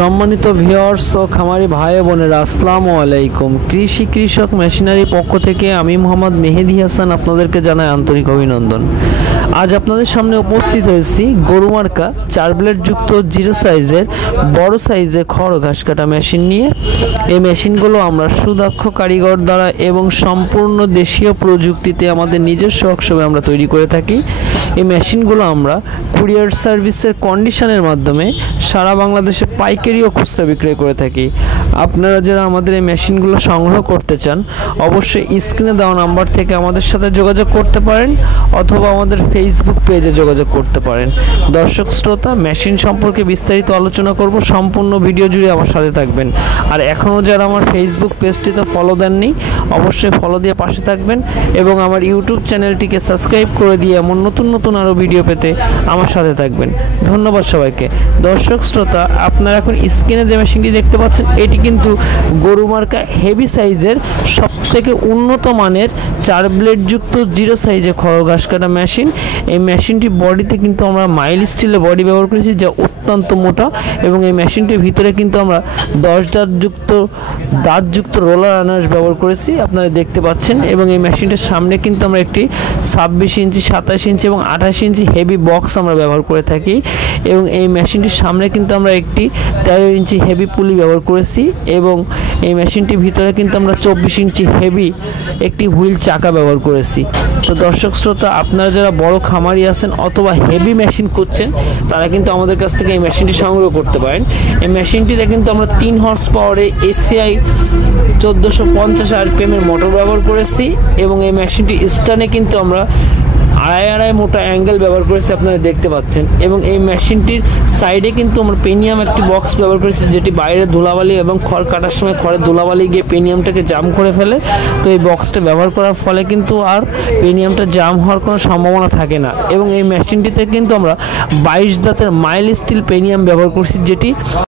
সম্মানিত ভিউয়ার্স ও খামারি ভাই বোনেরা, আসসালামু আলাইকুম। কৃষক মেশিনারি পক্ষ থেকে আমি মোহাম্মদ মেহেদি হাসান আপনাদেরকে জানাই আন্তরিক অভিনন্দন। আজ আপনাদের সামনে উপস্থিত হয়েছি গরু মার্কা 4 ব্লেড যুক্ত 0 সাইজের বড় সাইজের খড় ঘাস কাটা মেশিন নিয়ে। এই মেশিনগুলো আমরা সুদক্ষ কারিগর দ্বারা এবং সম্পূর্ণ দেশীয় প্রযুক্তিতে আমাদের নিজস্ব ওয়ার্কশপে আমরা তৈরি করে থাকি। এই মেশিনগুলো আমরা কুরিয়ার সার্ভিসের কন্ডিশনের মাধ্যমে সারা বাংলাদেশে পাইকারি ও খুচরা বিক্রয় করে থাকি। আপনারা যারা আমাদের এই মেশিনগুলো সংগ্রহ করতে চান, অবশ্যই স্ক্রিনে দেওয়া নাম্বার থেকে আমাদের সাথে যোগাযোগ করতে পারেন অথবা আমাদের ফেসবুক পেজে যোগাযোগ করতে পারেন। দর্শক শ্রোতা, মেশিন সম্পর্কে বিস্তারিত আলোচনা করব, সম্পূর্ণ ভিডিও জুড়ে আমার সাথে থাকবেন। আর এখনও যারা আমার ফেসবুক পেজটিতে ফলো দেননি, অবশ্যই ফলো দিয়ে পাশে থাকবেন এবং আমার ইউটিউব চ্যানেলটিকে সাবস্ক্রাইব করে দিয়ে এমন নতুন নতুন আরও ভিডিও পেতে আমার সাথে থাকবেন। ধন্যবাদ সবাইকে। দর্শক শ্রোতা, আপনারা এখন স্ক্রিনে যে মেশিনটি দেখতে পাচ্ছেন, এটি কিন্তু গরু মার্কা হেভি সাইজের সবথেকে উন্নত মানের 4 ব্লেড যুক্ত 0 সাইজের খড় ঘাস কাটা মেশিন। এই মেশিনটির বডিতে কিন্তু আমরা মাইল স্টিলের বডি ব্যবহার করেছি, যা অত্যন্ত মোটা, এবং এই মেশিনটির ভিতরে কিন্তু আমরা 10 দাঁতযুক্ত রোলার আনাজ ব্যবহার করেছি, আপনারা দেখতে পাচ্ছেন। এবং এই মেশিনটির সামনে কিন্তু আমরা একটি 26 ইঞ্চি, 27 ইঞ্চি এবং 28 ইঞ্চি হেভি বক্স আমরা ব্যবহার করে থাকি। এবং এই মেশিনটির সামনে কিন্তু আমরা একটি 13 ইঞ্চি হেভি পুলি ব্যবহার করেছি এবং এই মেশিনটির ভিতরে কিন্তু আমরা 24 ইঞ্চি হেভি একটি হুইল চাকা ব্যবহার করেছি। তো দর্শক শ্রোতা, আপনারা যারা বড় খামারি আছেন অথবা হেভি মেশিন খুঁজছেন, তারা কিন্তু আমাদের কাছ থেকে এই মেশিনটি সংগ্রহ করতে পারেন। এই মেশিনটিতে কিন্তু আমরা 3 হর্স পাওয়ারে এসিআই 1450 RPM এর মোটর ব্যবহার করেছি এবং এই মেশিনটি স্টানে কিন্তু আমরা আড়াই মোটা অ্যাঙ্গেল ব্যবহার করেছি, আপনারা দেখতে পাচ্ছেন। এবং এই মেশিনটির সাইডে কিন্তু আমরা পেনিয়াম একটি বক্স ব্যবহার করেছি, যেটি বাইরে ধুলাবালি এবং খড় কাটার সময় খড়ের ধুলাবালি গিয়ে পেনিয়ামটাকে জাম করে ফেলে। তো এই বক্সটা ব্যবহার করার ফলে কিন্তু আর পেনিয়ামটা জাম হওয়ার কোনো সম্ভাবনা থাকে না। এবং এই মেশিনটিতে কিন্তু আমরা 22 দাঁতের মাইল স্টিল পেনিয়াম ব্যবহার করছি, যেটি